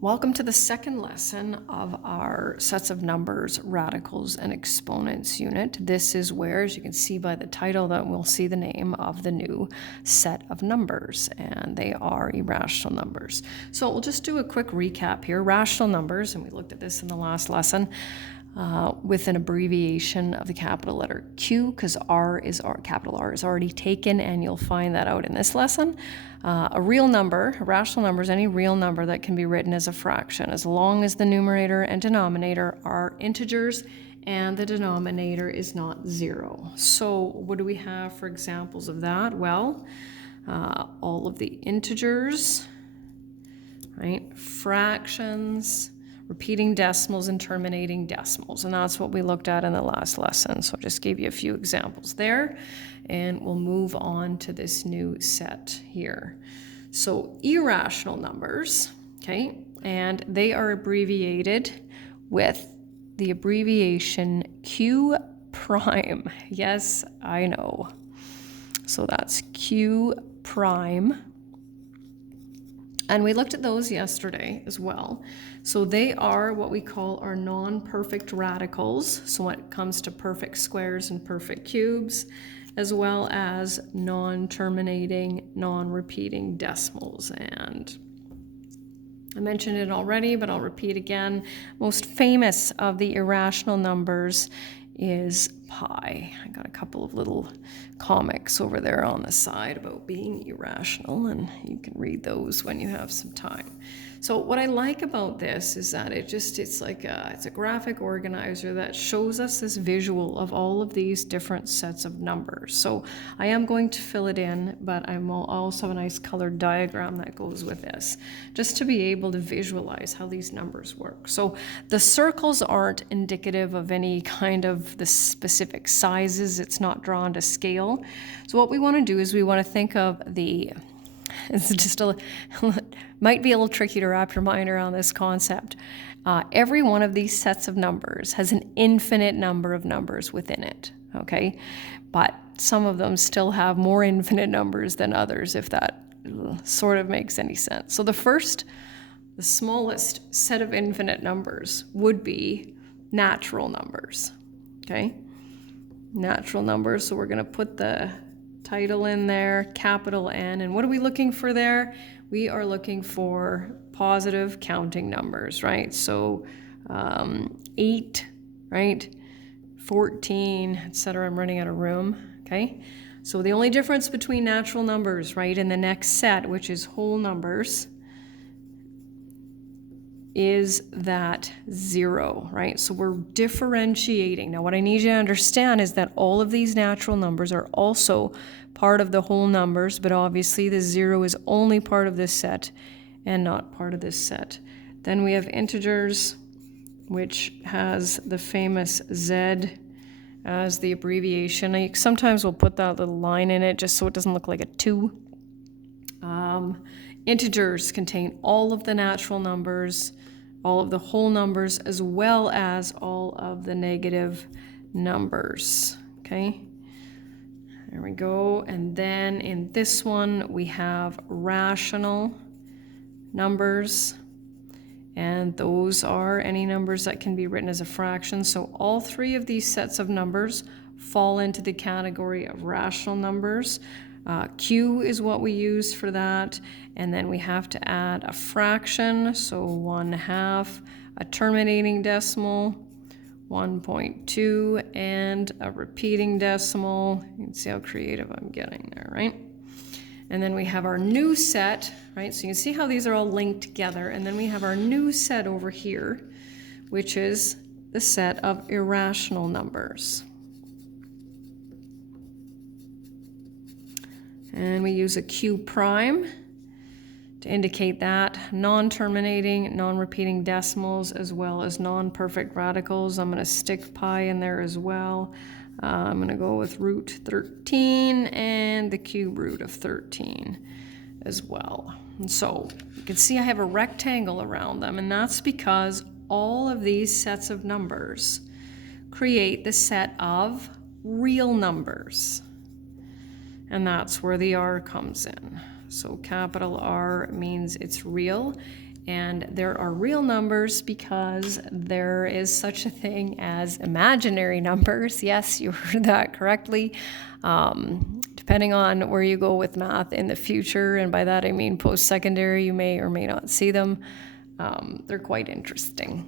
Welcome to the second lesson of our sets of numbers, radicals, and exponents unit. This is where, as you can see by the title, that we'll see the name of the new set of numbers, and they are irrational numbers. So we'll just do a quick recap here. Rational numbers, and we looked at this in the last lesson, with an abbreviation of the capital letter Q, because capital R is already taken, and you'll find that out in this lesson. A real number, a rational number, is any real number that can be written as a fraction, as long as the numerator and denominator are integers and the denominator is not zero. So what do we have for examples of that? Well, all of the integers, right? Fractions, repeating decimals, and terminating decimals. And that's what we looked at in the last lesson. So I just gave you a few examples there, and we'll move on to this new set here. So irrational numbers, okay, and they are abbreviated with the abbreviation Q prime. Yes, I know. So that's Q prime. And we looked at those yesterday as well. So they are what we call our non-perfect radicals. So when it comes to perfect squares and perfect cubes, as well as non-terminating, non-repeating decimals. And I mentioned it already, but I'll repeat again. Most famous of the irrational numbers is pi. I got a couple of little comics over there on the side about being irrational, and you can read those when you have some time. So what I like about this is that it's a graphic organizer that shows us this visual of all of these different sets of numbers. So I am going to fill it in, but I will also have a nice colored diagram that goes with this, just to be able to visualize how these numbers work. So the circles aren't indicative of any kind of the specific sizes. It's not drawn to scale. So what we want to do is we want to think of it's just might be a little tricky to wrap your mind around this concept. Every one of these sets of numbers has an infinite number of numbers within it, okay? But some of them still have more infinite numbers than others, if that sort of makes any sense. So the smallest set of infinite numbers would be natural numbers, okay? Natural numbers, so we're going to put the title in there, capital N, and what are we looking for there? We are looking for positive counting numbers, right? So 8, right? 14, etc. I'm running out of room, okay? So the only difference between natural numbers, right, in the next set, which is whole numbers, is that 0, right? So we're differentiating. Now what I need you to understand is that all of these natural numbers are also part of the whole numbers, but obviously the 0 is only part of this set and not part of this set. Then we have integers, which has the famous Z as the abbreviation. Sometimes we'll put that little line in it just so it doesn't look like a 2. Integers contain all of the natural numbers, all of the whole numbers, as well as all of the negative numbers, okay? There we go. And then in this one, we have rational numbers, and those are any numbers that can be written as a fraction. So all three of these sets of numbers fall into the category of rational numbers. Q is what we use for that, and then we have to add a fraction, so 1/2, a terminating decimal, 1.2, and a repeating decimal. You can see how creative I'm getting there, right? And then we have our new set, right? So you can see how these are all linked together, and then we have our new set over here, which is the set of irrational numbers. And we use a Q prime to indicate that. Non-terminating, non-repeating decimals, as well as non-perfect radicals. I'm going to stick pi in there as well. I'm going to go with root 13 and the cube root of 13 as well. And so you can see I have a rectangle around them, and that's because all of these sets of numbers create the set of real numbers. And that's where the R comes in. So capital R means it's real. And there are real numbers because there is such a thing as imaginary numbers. Yes, you heard that correctly. Depending on where you go with math in the future, and by that I mean post-secondary, you may or may not see them. They're quite interesting.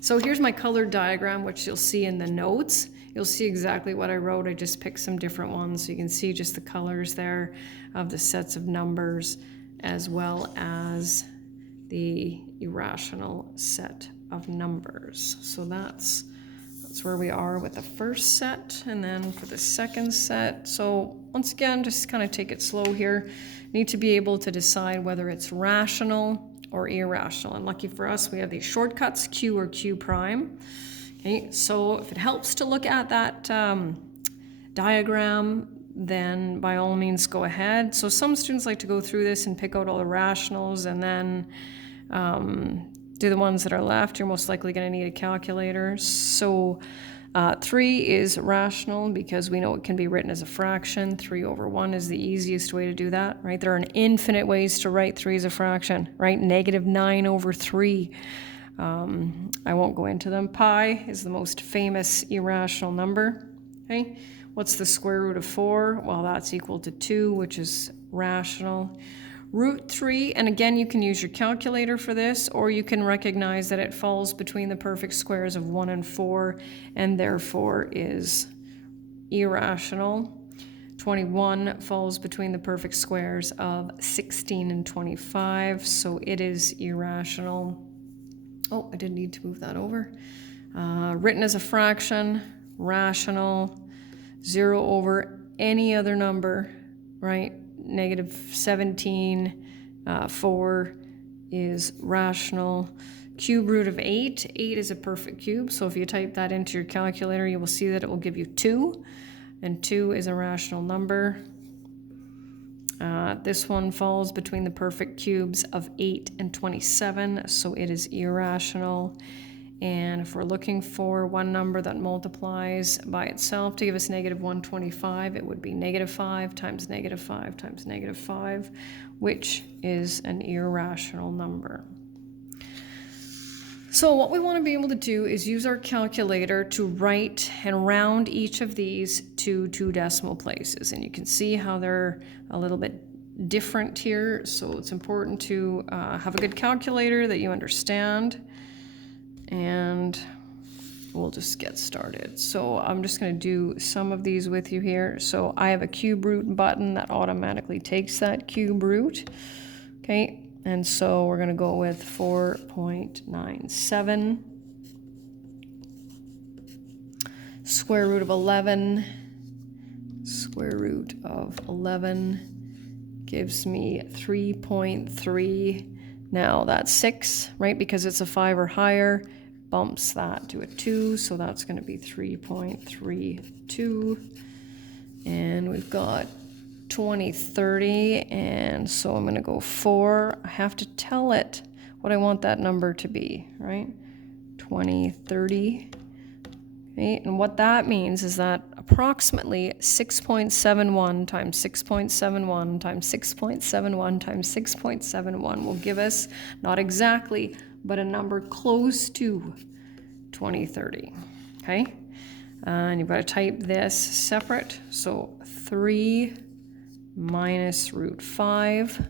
So here's my colored diagram, which you'll see in the notes. You'll see exactly what I wrote. I just picked some different ones so you can see just the colors there of the sets of numbers, as well as the irrational set of numbers. So that's where we are with the first set. And then for the second set, so once again, just kind of take it slow here. Need to be able to decide whether it's rational or irrational. And lucky for us, we have these shortcuts, Q or Q prime. Okay, so if it helps to look at that diagram, then by all means go ahead. So some students like to go through this and pick out all the rationals and then do the ones that are left. You're most likely going to need a calculator. So 3 is rational because we know it can be written as a fraction. 3 over 1 is the easiest way to do that, right? There are an infinite ways to write 3 as a fraction, right? -9 over 3. I won't go into them. Pi is the most famous irrational number, okay? What's the square root of 4? Well, that's equal to 2, which is rational. Root 3, and again, you can use your calculator for this, or you can recognize that it falls between the perfect squares of 1 and 4, and therefore is irrational. 21 falls between the perfect squares of 16 and 25, so it is irrational. Oh, I did need to move that over. Written as a fraction, rational. 0 over any other number, right? -17, 4 is rational. Cube root of 8. 8 is a perfect cube, so if you type that into your calculator, you will see that it will give you 2, and 2 is a rational number. This one falls between the perfect cubes of 8 and 27, so it is irrational. And if we're looking for one number that multiplies by itself to give us -125, it would be -5 times -5 times -5, which is an irrational number. So what we want to be able to do is use our calculator to write and round each of these to 2 decimal places. And you can see how they're a little bit different here. So it's important to have a good calculator that you understand. And we'll just get started. So I'm just going to do some of these with you here. So I have a cube root button that automatically takes that cube root. Okay, and so we're going to go with 4.97. Square root of 11. Square root of 11 gives me 3.3. Now that's 6, right? Because it's a 5 or higher. Bumps that to a 2, so that's going to be 3.32. And we've got 20, 30, and so I'm going to go 4. I have to tell it what I want that number to be, right? 20, 30. Okay, and what that means is that approximately 6.71 times 6.71 times 6.71 times 6.71 will give us, not exactly, but a number close to 2030, okay? And you've got to type this separate. So 3 minus root 5.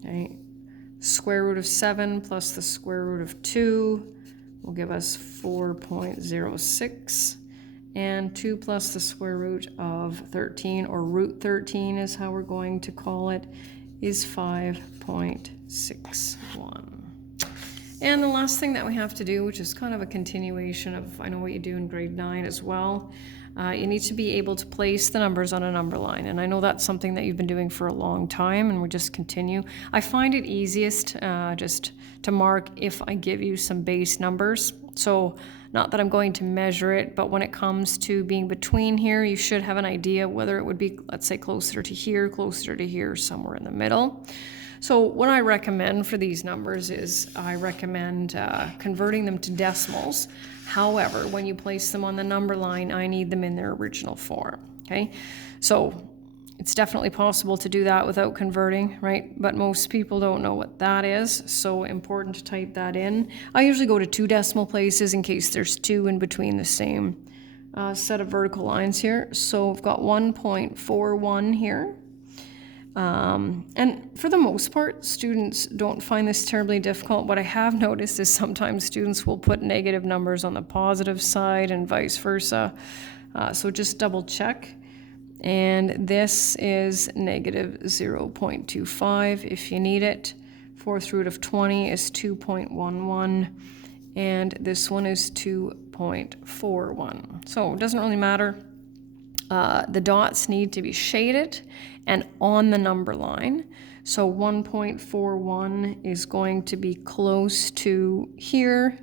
Okay. Square root of 7 plus the square root of 2 will give us 4.06. And 2 plus the square root of 13, or root 13 is how we're going to call it, is 5.61. And the last thing that we have to do, which is kind of a continuation of, I know what you do in grade 9 as well, you need to be able to place the numbers on a number line. And I know that's something that you've been doing for a long time, and we'll just continue. I find it easiest just to mark if I give you some base numbers. So not that I'm going to measure it, but when it comes to being between here, you should have an idea whether it would be, let's say, closer to here, somewhere in the middle. So what I recommend for these numbers is I recommend converting them to decimals. However, when you place them on the number line, I need them in their original form, okay? So It's definitely possible to do that without converting, right? But most people don't know what that is, so important to type that in. I usually go to 2 decimal places in case there's 2 in between the same set of vertical lines here. So I've got 1.41 here. And for the most part, students don't find this terribly difficult. What I have noticed is sometimes students will put negative numbers on the positive side and vice versa. So just double check. And this is negative 0.25 if you need it. 4th root of 20 is 2.11. And this one is 2.41. So it doesn't really matter. The dots need to be shaded and on the number line. So 1.41 is going to be close to here.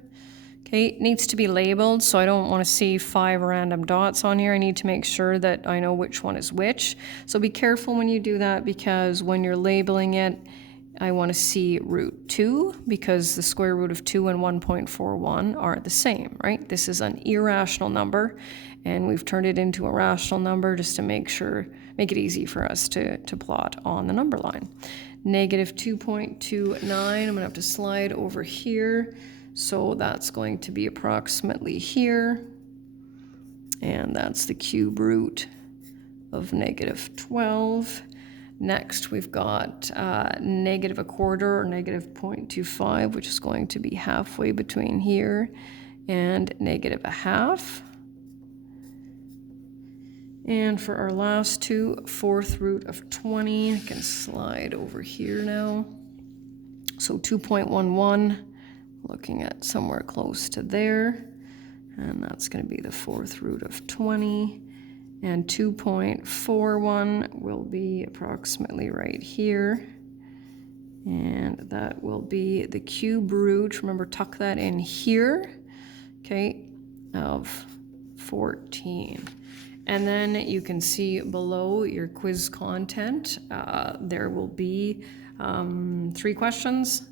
Okay, it needs to be labeled, so I don't want to see 5 random dots on here. I need to make sure that I know which one is which. So be careful when you do that, because when you're labeling it, I want to see root 2, because the square root of 2 and 1.41 are the same, right? This is an irrational number, and we've turned it into a rational number just to make it easy for us to plot on the number line. Negative 2.29, I'm going to have to slide over here. So that's going to be approximately here. And that's the cube root of negative 12. Next, we've got negative 1/4 or negative 0.25, which is going to be halfway between here and negative 1/2. And for our last two, 4th root of 20, I can slide over here now. So 2.11. Looking at somewhere close to there, and that's going to be the 4th root of 20, and 2.41 will be approximately right here, and that will be the cube root, remember tuck that in here, okay, of 14. And then you can see below your quiz content, there will be 3 questions.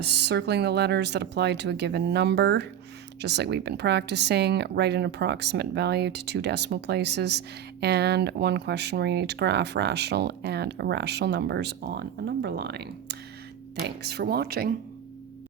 Circling the letters that apply to a given number, just like we've been practicing, write an approximate value to 2 decimal places, and 1 question where you need to graph rational and irrational numbers on a number line. Thanks for watching.